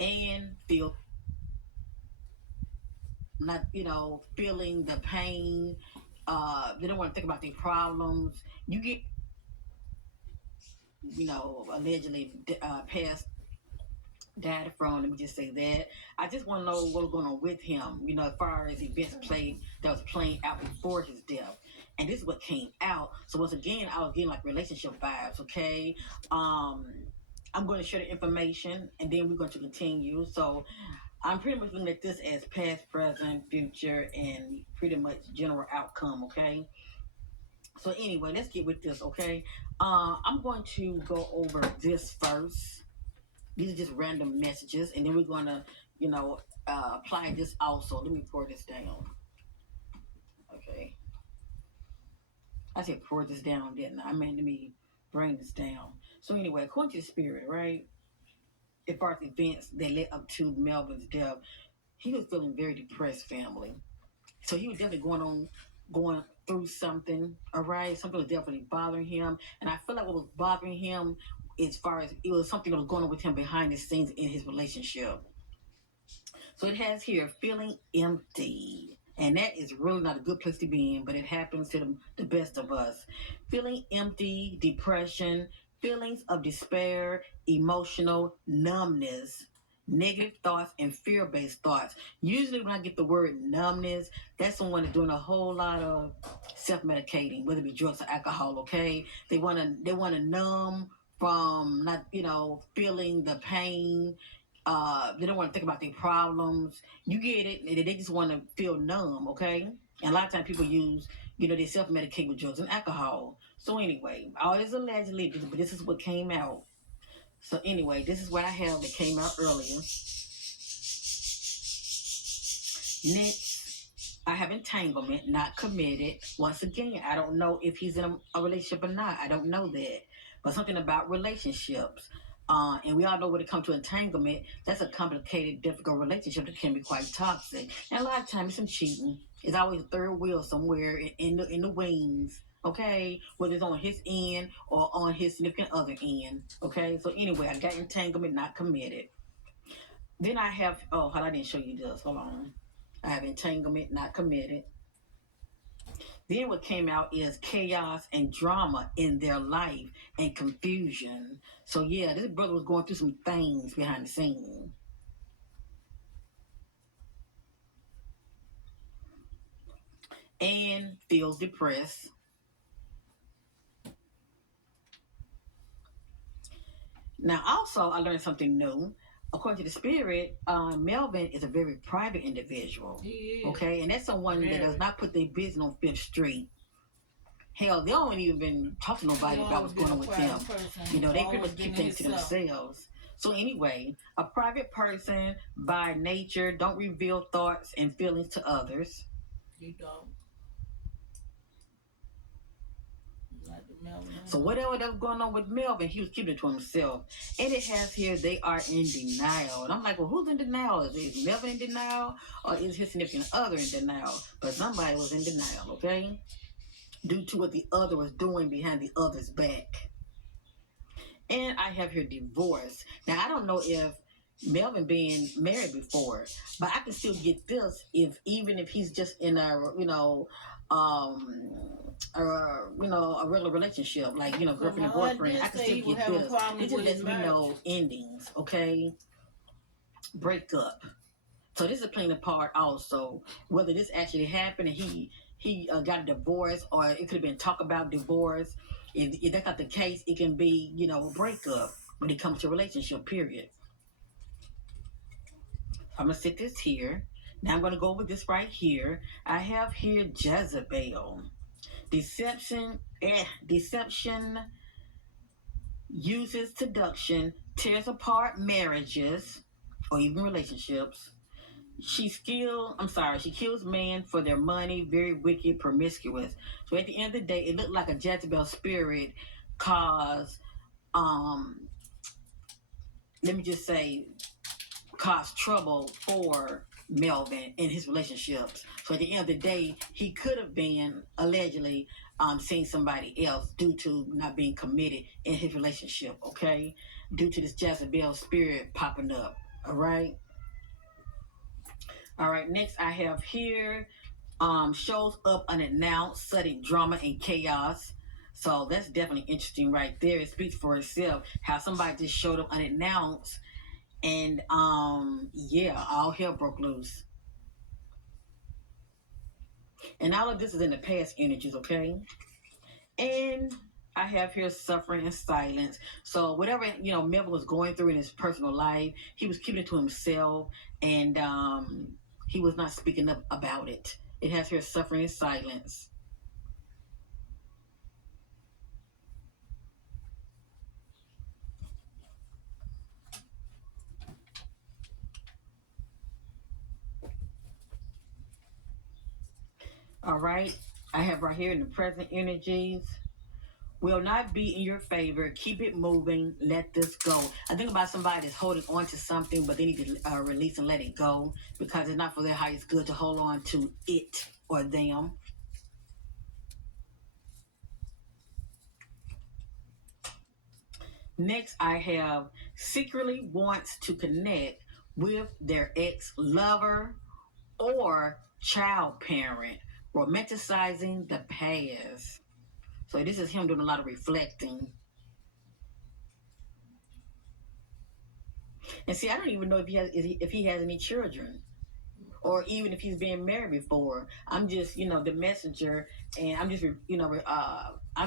and feel not, feeling the pain. They don't want to think about their problems. You get, allegedly passed died from. Let me just say that. I just want to know what's going on with him. As far as events played that was playing out before his death, and this is what came out. So once again, I was getting like relationship vibes. Okay, I'm going to share the information, and then we're going to continue. So I'm pretty much looking at this as past, present, future, and pretty much general outcome. Okay. So anyway, let's get with this. Okay, I'm going to go over this first. These are just random messages, and then we're gonna, apply this also. Let me pour this down. Okay, I said pour this down, didn't I? I meant let me bring this down. So anyway, according to the spirit, right? As far as events that led up to Melvin's death, he was feeling very depressed, family. So he was definitely going through something. All right, something was definitely bothering him, and I feel like what was bothering him, as far as it was something that was going on with him behind the scenes in his relationship. So it has here feeling empty. And that is really not a good place to be in, but it happens to the best of us. Feeling empty, depression, feelings of despair, emotional numbness, negative thoughts, and fear based thoughts. Usually, when I get the word numbness, that's someone that's doing a whole lot of self medicating, whether it be drugs or alcohol, okay? They wanna numb from not, feeling the pain. They don't want to think about their problems. You get it. They just want to feel numb, okay? And a lot of times people use, they self-medicate with drugs and alcohol. So anyway, all this allegedly, but this is what came out. So anyway, this is what I have that came out earlier. Next, I have entanglement, not committed. Once again, I don't know if he's in a relationship or not. I don't know that. But something about relationships. And we all know when it comes to entanglement, that's a complicated, difficult relationship that can be quite toxic. And a lot of times, some cheating. It's always a third wheel somewhere in the wings. Okay, whether it's on his end or on his significant other end. Okay, so anyway, I got entanglement, not committed. Then I have, hold on, I didn't show you this. Hold on. I have entanglement, not committed. Then what came out is chaos and drama in their life and confusion. So yeah, this brother was going through some things behind the scene. And feels depressed. Now also I learned something new. According to the spirit, Melvin is a very private individual. Okay, and that's someone that does not put their business on Fifth Street. Hell, they don't even talk to nobody about what's going on with them. They pretty much keep things to themselves. So anyway, a private person by nature don't reveal thoughts and feelings to others. You don't. So whatever that was going on with Melvin, he was keeping it to himself. And it has here they are in denial. And I'm like, well, who's in denial? Is Melvin in denial or is his significant other in denial? But somebody was in denial, okay? Due to what the other was doing behind the other's back. And I have here divorce. Now I don't know if Melvin being married before, but I can still get this if even if he's just in a a regular relationship, like girlfriend and boyfriend. I can still get this. It just lets me know endings, okay? Break up. So this is playing a part also. Whether this actually happened and he got a divorce, or it could have been talk about divorce. If that's not the case, it can be a breakup when it comes to relationship. Period. I'm gonna sit this here. Now I'm gonna go with this right here. I have here Jezebel, deception uses seduction, tears apart marriages or even relationships. She kills men for their money, very wicked, promiscuous. So at the end of the day, it looked like a Jezebel spirit caused, um, let me just say, caused trouble for Melvin in his relationships. So at the end of the day, he could have been allegedly seeing somebody else due to not being committed in his relationship, okay? Due to this Jezebel spirit popping up. All right. All right. Next, I have here shows up unannounced, sudden drama and chaos. So that's definitely interesting right there. It speaks for itself how somebody just showed up unannounced and yeah, all hell broke loose. And all of this is in the past energies, okay? And I have here suffering in silence. So whatever Melvin was going through in his personal life, he was keeping it to himself, and he was not speaking up about it. It has here suffering in silence. All right, I have right here in the present energies. Will not be in your favor. Keep it moving. Let this go. I think about somebody that's holding on to something, but they need to release and let it go because it's not for their highest good to hold on to it or them. Next, I have secretly wants to connect with their ex lover or child parent, romanticizing the past. So this is him doing a lot of reflecting. And see, I don't even know if he has any children, or even if he's been married before. I'm just, the messenger, and I'm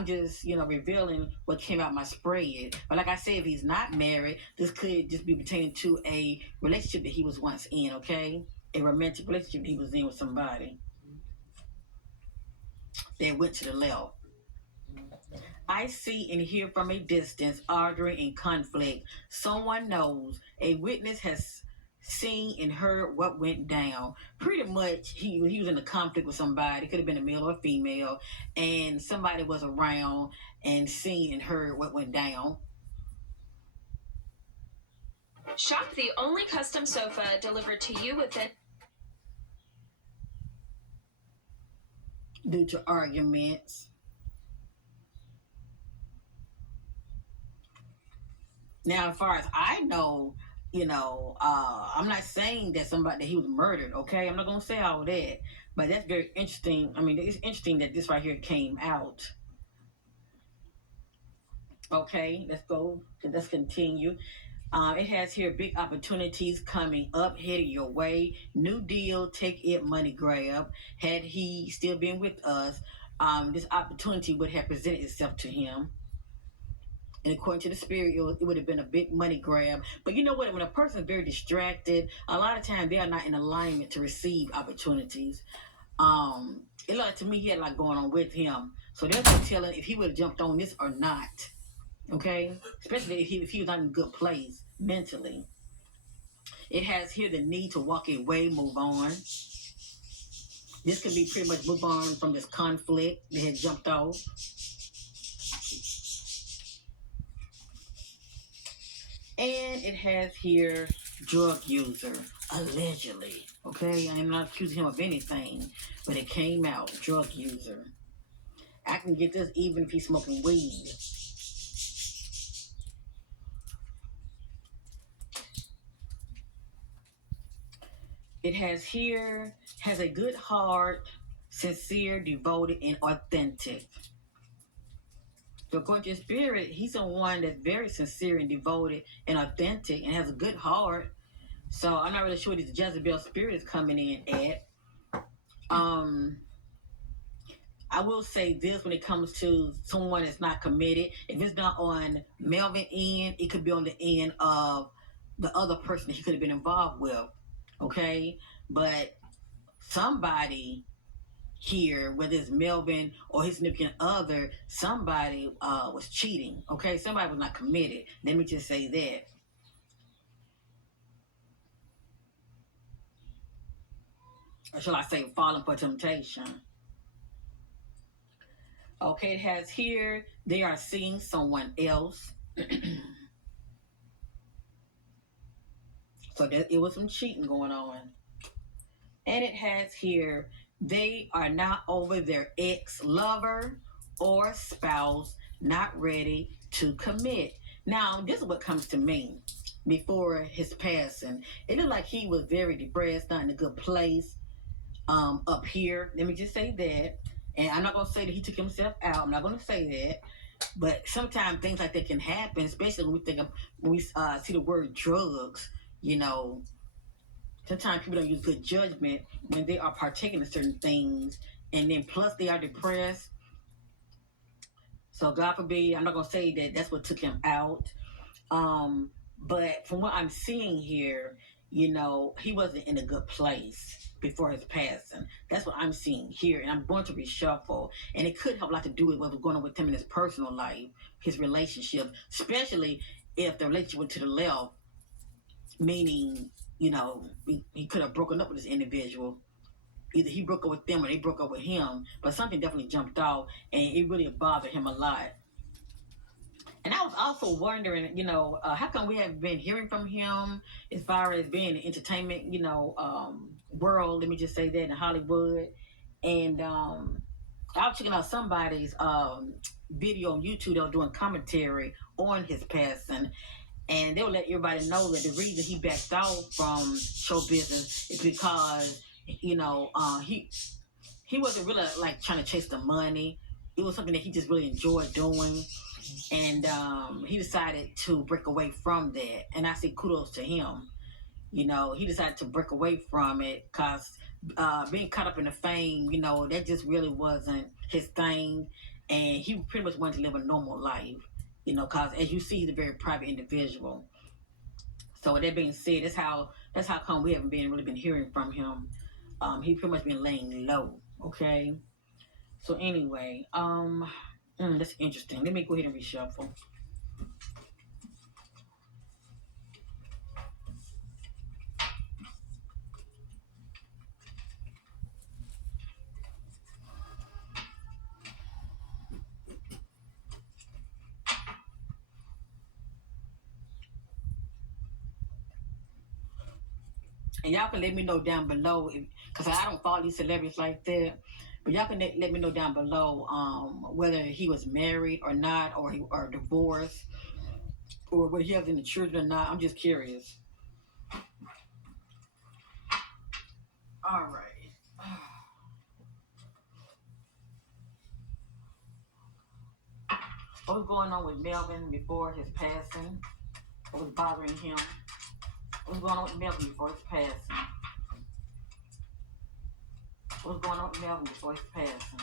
just, revealing what came out my spread. But like I said, if he's not married, this could just be pertaining to a relationship that he was once in, okay? A romantic relationship he was in with somebody that went to the left. I see and hear from a distance, arguing and conflict. Someone knows. A witness has seen and heard what went down. Pretty much, he was in a conflict with somebody. It could have been a male or a female, and somebody was around and seen and heard what went down. Shop the only custom sofa delivered to you within. Due to arguments. Now, as far as I know, I'm not saying that he was murdered. Okay, I'm not gonna say all that, but that's very interesting. I mean, it's interesting that this right here came out. Okay, let's go. Let's continue. It has here big opportunities coming up, headed your way. New deal, take it, money grab. Had he still been with us, this opportunity would have presented itself to him. And according to the spirit, it would have been a big money grab. But you know what? When a person is very distracted, a lot of times they are not in alignment to receive opportunities. To me, he had a lot going on with him. So there's no telling if he would have jumped on this or not. Okay? Especially if he was not in a good place mentally. It has here the need to walk away, move on. This could be pretty much move on from this conflict that had jumped off. And it has here drug user, allegedly. Okay, I'm not accusing him of anything, but it came out drug user. I can get this even if he's smoking weed. It has here has a good heart, sincere, devoted, and authentic. So according to spirit, he's someone that's very sincere and devoted and authentic and has a good heart. So I'm not really sure what this Jezebel spirit is coming in at. I will say this when it comes to someone that's not committed. If it's not on Melvin end, it could be on the end of the other person that he could have been involved with. Okay? But somebody here, whether it's Melvin or his significant other, somebody was cheating. Okay? Somebody was not committed. Let me just say that. Or shall I say falling for temptation? Okay, it has here, they are seeing someone else. So it was some cheating going on. And it has here, they are not over their ex-lover or spouse, not ready to commit. Now, this is what comes to me. before his passing. It looked like he was very depressed, not in a good place. Up here, let me just say that. And I'm not gonna say that he took himself out. I'm not gonna say that. But sometimes things like that can happen, especially when we see the word drugs. You know, sometimes people don't use good judgment when they are partaking in certain things, and then plus they are depressed. So God forbid, I'm not gonna say that that's what took him out. But from what I'm seeing here, he wasn't in a good place before his passing. That's what I'm seeing here, and I'm going to reshuffle. And it could have a lot to do with what was going on with him in his personal life, his relationship, especially if the relationship went to the left, meaning, he could have broken up with this individual. Either he broke up with them or they broke up with him, but something definitely jumped out, and it really bothered him a lot. And I was also wondering, how come we haven't been hearing from him as far as being in the entertainment, world? Let me just say that in Hollywood. And I was checking out somebody's video on YouTube. They were doing commentary on his passing, and they would let everybody know that the reason he backed off from show business is because he wasn't really like trying to chase the money. It was something that he just really enjoyed doing, and he decided to break away from that. And I say kudos to him. He decided to break away from it because being caught up in the fame, that just really wasn't his thing, and he pretty much wanted to live a normal life. Because as you see, he's a very private individual. So with that being said, that's how come we haven't really been hearing from him. He pretty much been laying low. Okay. So anyway, that's interesting. Let me go ahead and reshuffle. And y'all can let me know down below, because I don't follow these celebrities like that. But y'all can let me know down below whether he was married or not, or divorced, or whether he has any children or not. I'm just curious. All right. What was going on with Melvin before his passing? What was bothering him? What was going on with Melvin before his passing? What was going on with Melvin before his passing?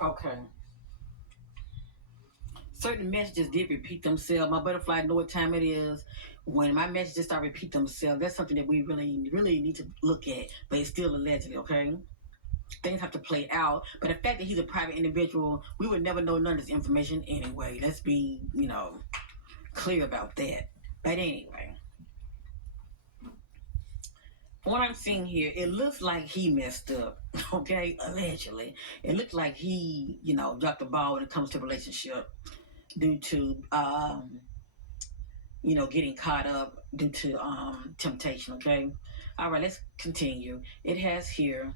Okay. Certain messages did repeat themselves. My butterfly know what time it is. When my messages start repeat themselves, that's something that we really, really need to look at. But it's still allegedly, okay? Things have to play out. But the fact that he's a private individual, we would never know none of this information anyway. Let's be, clear about that. But anyway, from what I'm seeing here, it looks like he messed up, okay? Allegedly. It looks like he, dropped the ball when it comes to relationship due to getting caught up due to temptation, okay? All right, let's continue. It has here,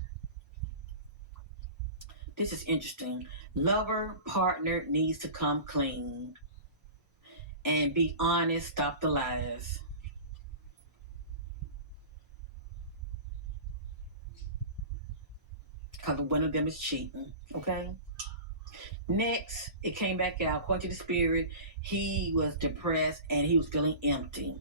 this is interesting. Lover, partner needs to come clean and be honest, stop the lies. Because one of them is cheating, okay? Next, it came back out. According to the spirit, he was depressed and he was feeling empty.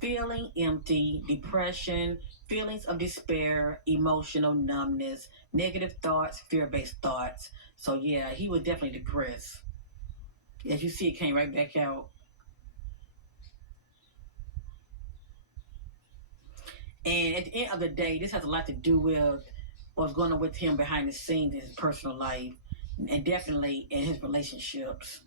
feeling empty, depression, feelings of despair, emotional numbness, negative thoughts, fear-based thoughts. So yeah, he was definitely depressed. As you see, it came right back out. And at the end of the day, this has a lot to do with what's going on with him behind the scenes in his personal life and definitely in his relationships.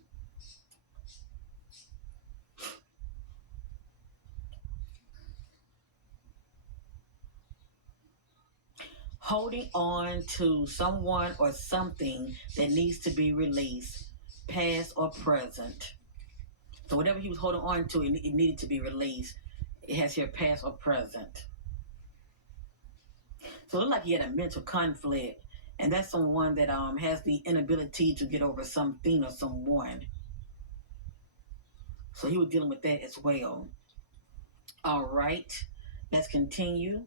Holding on to someone or something that needs to be released, past or present. So whatever he was holding on to, it needed to be released. It has here past or present. So it looked like he had a mental conflict, and that's someone that has the inability to get over something or someone. So he was dealing with that as well. All right, let's continue.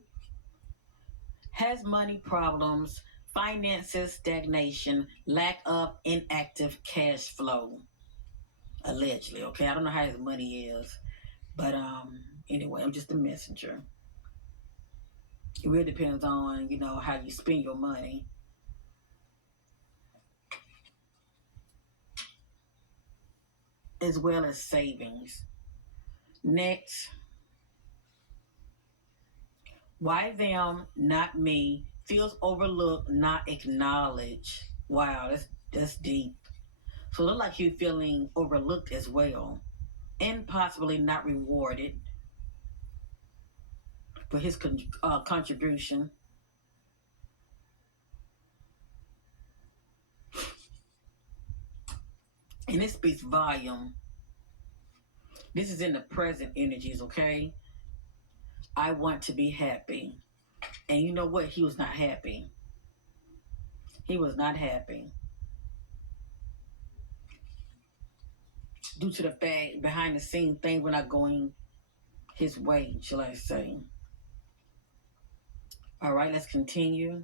Has money problems, finances, stagnation, lack of inactive cash flow. Allegedly, okay. I don't know how his money is, but anyway, I'm just a messenger. It really depends on how you spend your money, as well as savings. Next, why them, not me? Feels overlooked, not acknowledged. Wow, that's deep. So it look like you're feeling overlooked as well, and possibly not rewarded for his contribution. And it speaks volume. This is in the present energies, okay? I want to be happy. And you know what? He was not happy. He was not happy. Due to the fact behind the scene things were not going his way, shall I say. All right, let's continue.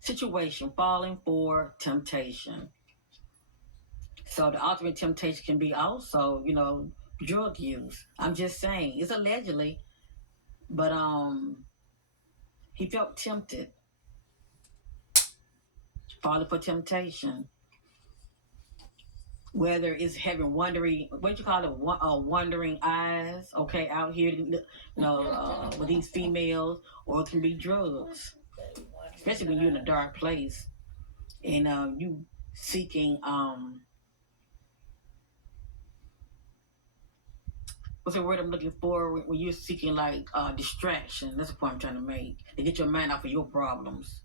Situation, falling for temptation. So the ultimate temptation can be also, drug use. I'm just saying, it's allegedly, but he felt tempted, falling for temptation. Whether it's having wondering, what you call it, wandering eyes, okay, out here, with these females, or it can be drugs, especially when you're in a dark place and you seeking what's the word I'm looking for when you're seeking like distraction. That's the point I'm trying to make, to get your mind off of your problems.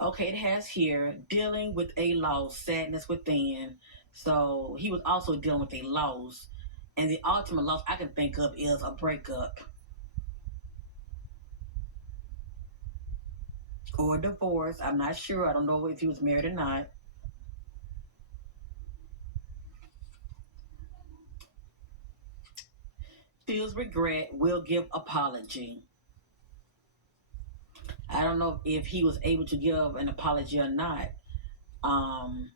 Okay, it has here dealing with a loss, sadness within. So he was also dealing with a loss, and the ultimate loss I can think of is a breakup or a divorce. I'm not sure. I don't know if he was married or not. Feels regret, will give apology. I don't know if he was able to give an apology or not. Um,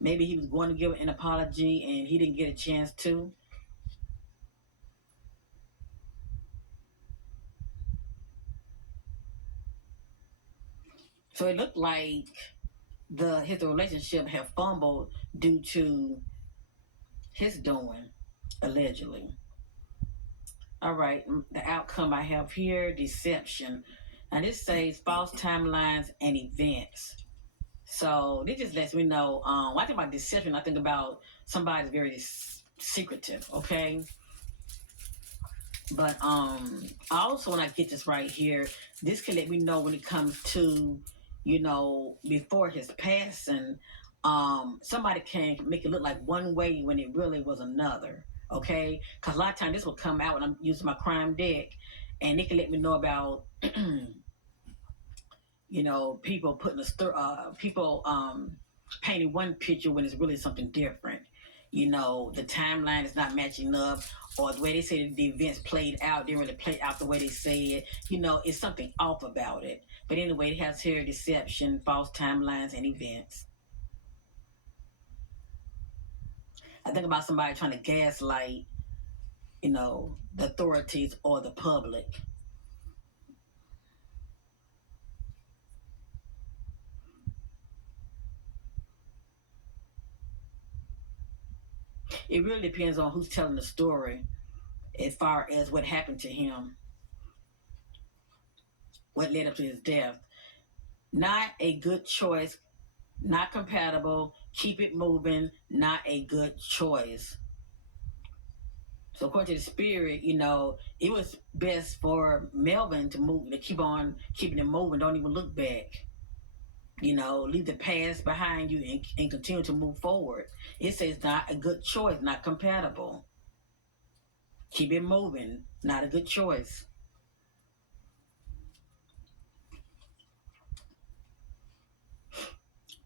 Maybe he was going to give an apology and he didn't get a chance to. So it looked like his relationship had fumbled due to his doing, allegedly. All right, the outcome I have here, deception. Now this says false timelines and events. So this just lets me know, when I think about deception, I think about somebody's very secretive, okay? But also when I get this right here, this can let me know when it comes to, before his passing, somebody can make it look like one way when it really was another. Okay, because a lot of times this will come out when I'm using my crime deck, and it can let me know about people putting people painting one picture when it's really something different. The timeline is not matching up, or the way they say the events played out didn't really play out the way they said. It's something off about it. But anyway, it has here deception, false timelines, and events. I think about somebody trying to gaslight, the authorities or the public. It really depends on who's telling the story as far as what happened to him, what led up to his death. Not a good choice, not compatible, keep it moving, not a good choice. So according to the spirit, it was best for Melvin to keep on keeping it moving, don't even look back. Leave the past behind you and continue to move forward. It says not a good choice, not compatible. Keep it moving, not a good choice.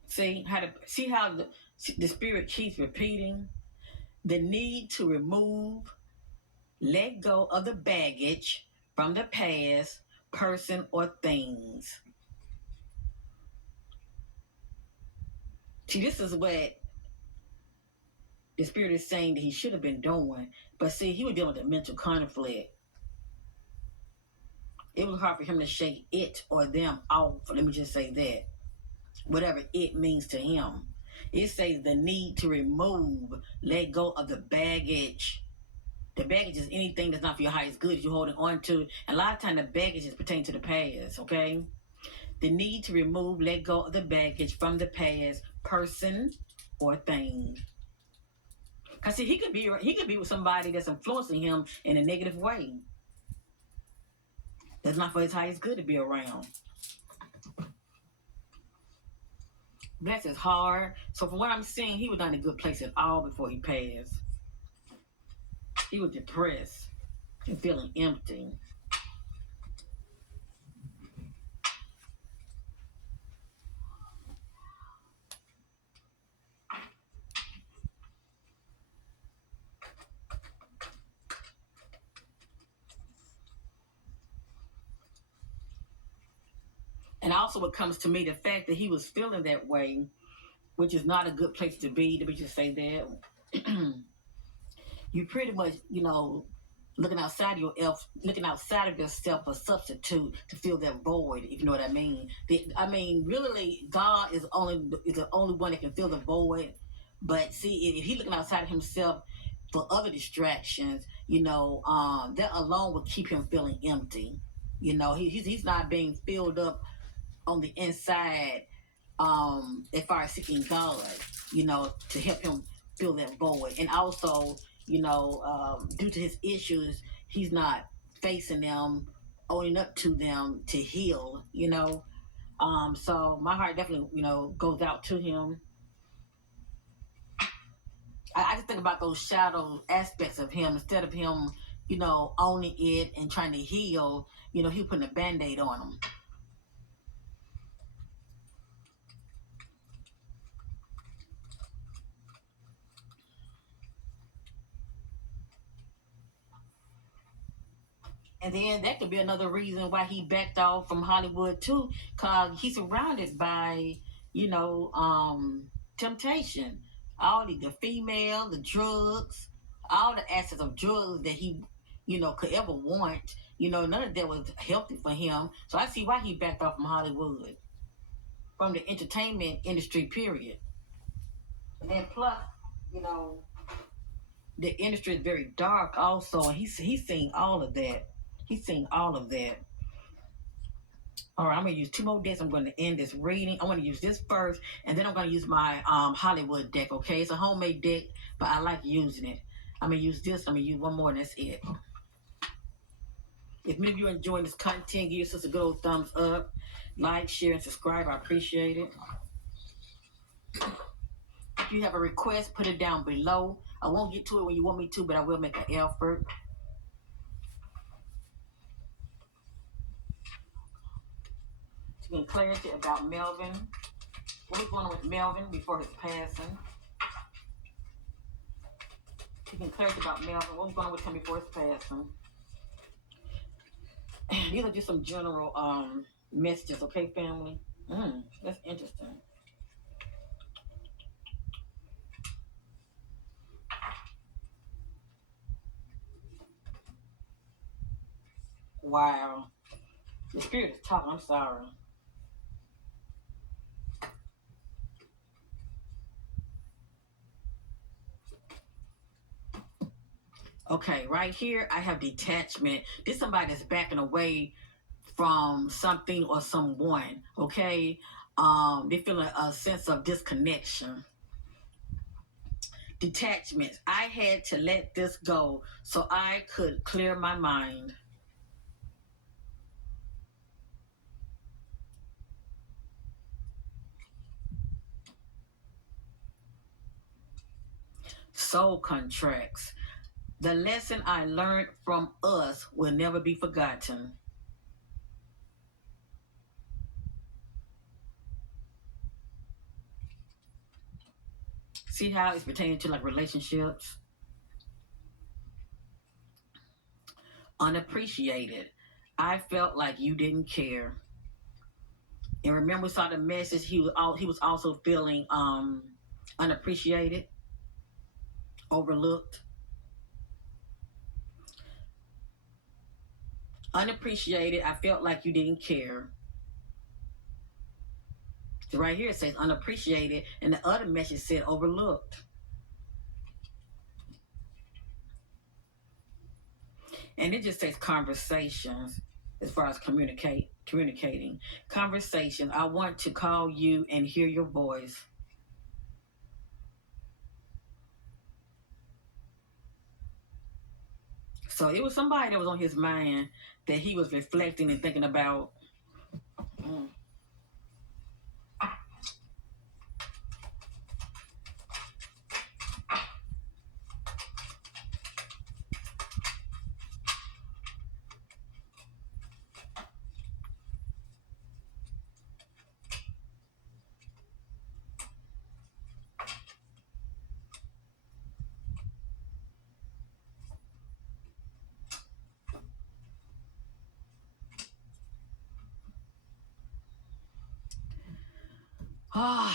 See how the spirit keeps repeating the need to remove, let go of the baggage from the past, person or things. See, this is what the spirit is saying that he should have been doing. But see, he was dealing with a mental conflict. It was hard for him to shake it or them off. Let me just say that. Whatever it means to him. It says the need to remove, let go of the baggage. The baggage is anything that's not for your highest good you're holding on to. And a lot of times the baggage is pertaining to the past, okay? The need to remove, let go of the baggage from the past, person or thing. Cause see, he could be with somebody that's influencing him in a negative way. That's not for his highest good to be around. Bless his heart. So from what I'm seeing, he was not in a good place at all before he passed. He was depressed and feeling empty. And also what comes to me, the fact that he was feeling that way, which is not a good place to be, let me just say that. You pretty much, looking outside of yourself a substitute to fill that void, if you know what I mean. Really, God is the only one that can fill the void. But see, if he's looking outside of himself for other distractions, that alone will keep him feeling empty. He's not being filled up on the inside, as far as seeking God, to help him fill that void. And also, due to his issues, he's not facing them, owning up to them to heal. So my heart definitely, goes out to him. I just think about those shadow aspects of him instead of him, owning it and trying to heal, he putting a band-aid on him. And then that could be another reason why he backed off from Hollywood too, cause he's surrounded by, you know, temptation. All the female, the drugs, all the assets of drugs that he, could ever want. None of that was healthy for him. So I see why he backed off from Hollywood, from the entertainment industry, period. And then plus, you know, the industry is very dark also, and he's seeing all of that. He's seeing all of that. All right, I'm gonna use two more decks. I'm gonna end this reading. I want to use this first, and then I'm gonna use my Hollywood deck. Okay, it's a homemade deck, but I like using it. I'm gonna use this. I'm gonna use one more, and that's it. If many of you are enjoying this content, give your sister a good old thumbs up, like, share, and subscribe. I appreciate it. If you have a request, put it down below. I won't get to it when you want me to, but I will make an effort. To get clarity about Melvin. What was going on with Melvin before his passing? To get clarity about Melvin. What was going on with him before his passing? These are just some general messages, okay, family? That's interesting. Wow. The spirit is talking. I'm sorry. Okay, right here I have detachment. This somebody that's backing away from something or someone. Okay, they feel a sense of disconnection. Detachment. I had to let this go so I could clear my mind. Soul contracts. The lesson I learned from us will never be forgotten. See how it's pertaining to like relationships? Unappreciated. I felt like you didn't care. And remember, we saw the message. He was also feeling unappreciated, overlooked, unappreciated. I felt like you didn't care. So right here it says unappreciated, and the other message said overlooked. And it just says conversations as far as communicating. Conversation. I want to call you and hear your voice. So it was somebody that was on his mind that he was reflecting and thinking about. Mm.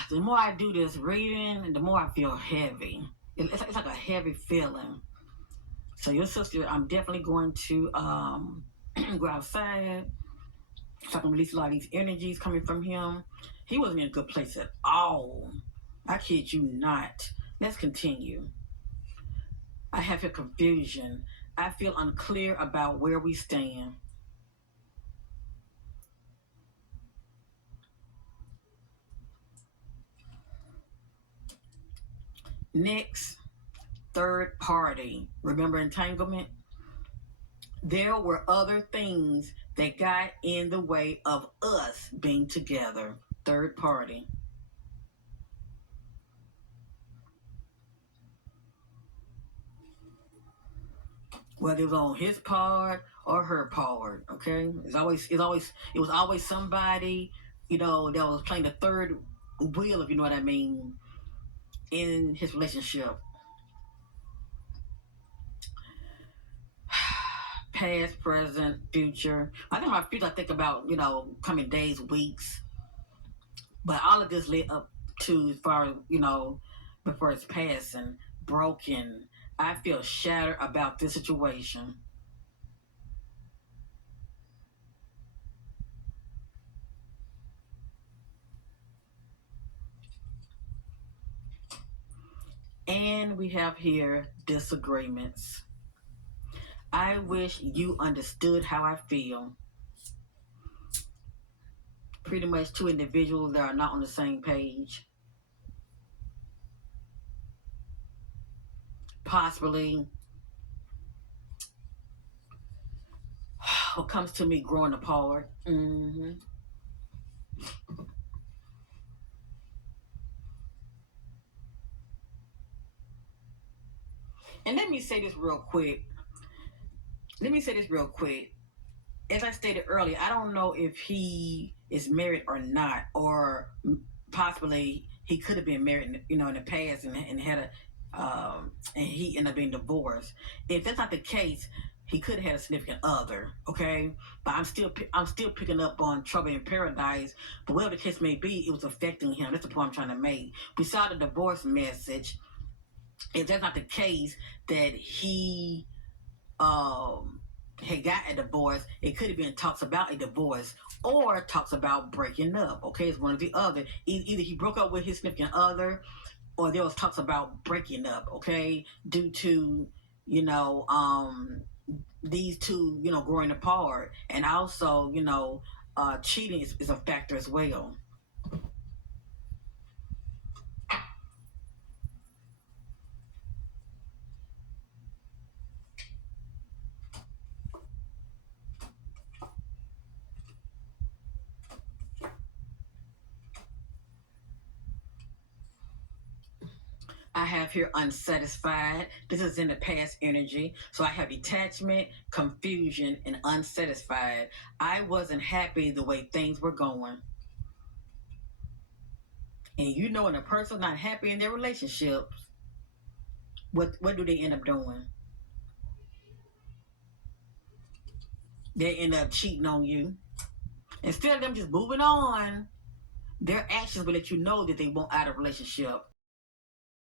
The more I do this reading, the more I feel heavy. It's like a heavy feeling. So your sister, I'm definitely going to go outside so I can release a lot of these energies coming from him. He wasn't in a good place at all. I kid you not. Let's continue. I have a confusion. I feel unclear about where we stand. Next, third party. Remember entanglement? There were other things that got in the way of us being together. Third party. Whether it was on his part or her part, okay? It was always somebody, that was playing the third wheel, if you know what I mean, in his relationship. Past, present, future. I think my future, I think about, coming days, weeks. But all of this led up to as far as, before it's passing, broken. I feel shattered about this situation. And we have here disagreements. I wish you understood how I feel. Pretty much two individuals that are not on the same page. Possibly what comes to me growing apart. And let me say this real quick. Let me say this real quick. As I stated earlier, I don't know if he is married or not, or possibly he could have been married, in the past and had and he ended up being divorced. If that's not the case, he could have had a significant other, okay? But I'm still picking up on trouble in paradise. But whatever the case may be, it was affecting him. That's the point I'm trying to make. Besides the divorce message, if that's not the case, that he um he got a divorce. It could have been talks about a divorce or talks about breaking up. Okay, it's one or the other. Either he broke up with his significant other, or there was talks about breaking up. Okay, due to you know these two growing apart, and also cheating is a factor as well. I have here unsatisfied. This is in the past energy. So I have detachment, confusion, and unsatisfied. I wasn't happy the way things were going. And when a person's not happy in their relationships, what do they end up doing? They end up cheating on you. Instead of them just moving on, their actions will let you know that they want out of a relationship.